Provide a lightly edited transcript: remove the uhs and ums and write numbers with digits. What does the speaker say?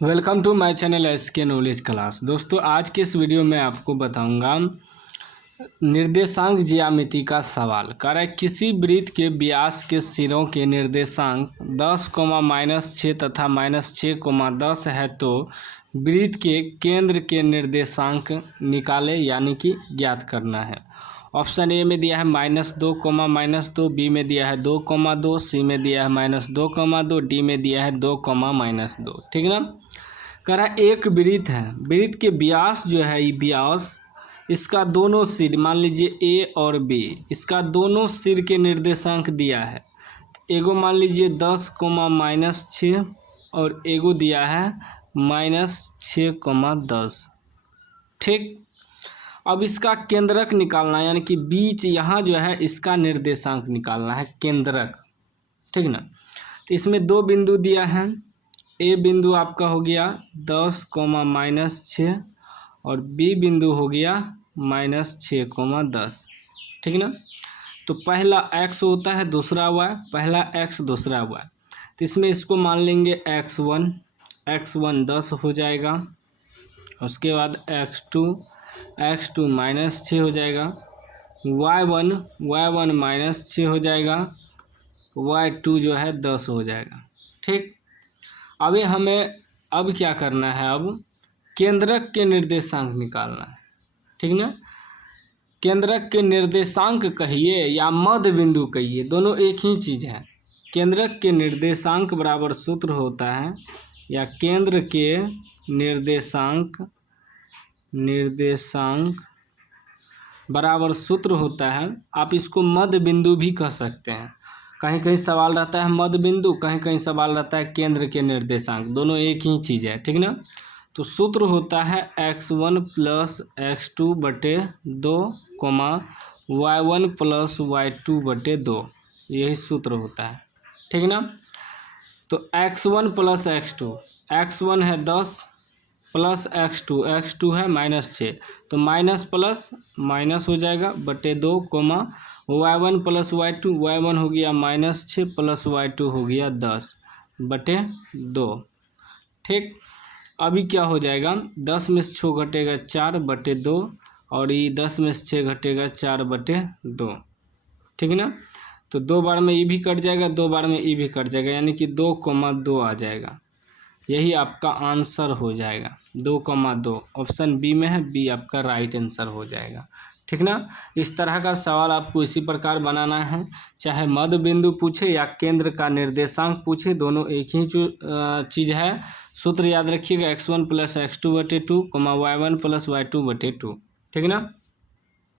Welcome to my channel SK knowledge class. दोस्तों, आज के इस वीडियो में आपको बताऊंगा निर्देशांक ज्यामिति का सवाल। कह रहा है किसी वृत्त के व्यास के सिरों के निर्देशांक 10, -6 तथा -6, 10 है तो वृत्त के केंद्र के निर्देशांक निकाले यानी कि ज्ञात करना है। ऑप्शन ए में दिया है -2, -2, बी में दिया है 2, 2, सी में दिया है -2, 2, डी में दिया है 2, -2। ठीक ना। कह रहा है एक वृत्त है, वृत्त के व्यास जो है ये व्यास, इसका दोनों सिर मान लीजिए ए और बी, इसका दोनों सिर के निर्देशांक दिया है। एगो मान लीजिए 10, -6 और एगो दिया है -6, 10। ठीक। अब इसका केंद्रक निकालना है, यानी कि बीच यहाँ जो है इसका निर्देशांक निकालना है, केंद्रक। ठीक ना। तो इसमें दो बिंदु दिया है। ए बिंदु आपका हो गया 10, -6 और बी बिंदु हो गया -6, 10। ठीक ना। तो पहला x होता है, दूसरा y, पहला x दूसरा y। तो इसमें इसको मान लेंगे x1, 10 हो जाएगा। उसके बाद x2 -6 हो जाएगा। y1 -6 हो जाएगा। y2 जो है 10 हो जाएगा। ठीक। अभी हमें अब क्या करना है, अब केंद्रक के निर्देशांक निकालना है। ठीक ना। केंद्रक के निर्देशांक कहिए या मध्य बिंदु कहिए, दोनों एक ही चीज़ है। केंद्रक के निर्देशांक बराबर सूत्र होता है, या केंद्र के निर्देशांक बराबर सूत्र होता है। आप इसको मध्य बिंदु भी कह सकते हैं। कहीं कहीं सवाल रहता है मध्य बिंदु, कहीं कहीं सवाल रहता है केंद्र के निर्देशांक, दोनों एक ही चीज़ है। ठीक ना। तो सूत्र होता है x1 + x2/2, y1 + y2/2, यही सूत्र होता है। ठीक ना। तो x1 + x2, x1 है 10 प्लस x2 है -6, तो माइनस प्लस माइनस हो जाएगा /2, y1 + y2, y1 हो गया -6 प्लस y2 हो गया 10/2। ठीक। अभी क्या हो जाएगा, 10 में से 6 घटेगा 4/2 और ये 10 में से 6 घटेगा 4/2। ठीक ना। तो 2 बार में ये भी कट जाएगा, 2 बार में ये भी कट जाएगा, यानी कि 2, 2 आ जाएगा। यही आपका आंसर हो जाएगा, 2, 2। ऑप्शन बी में है, बी आपका राइट आंसर हो जाएगा। ठीक ना। इस तरह का सवाल आपको इसी प्रकार बनाना है, चाहे मध्य बिंदु पूछे या केंद्र का निर्देशांक पूछे, दोनों एक ही चीज़ है। सूत्र याद रखिएगा, x1 + x2/2, y1 + y2/2। ठीक ना।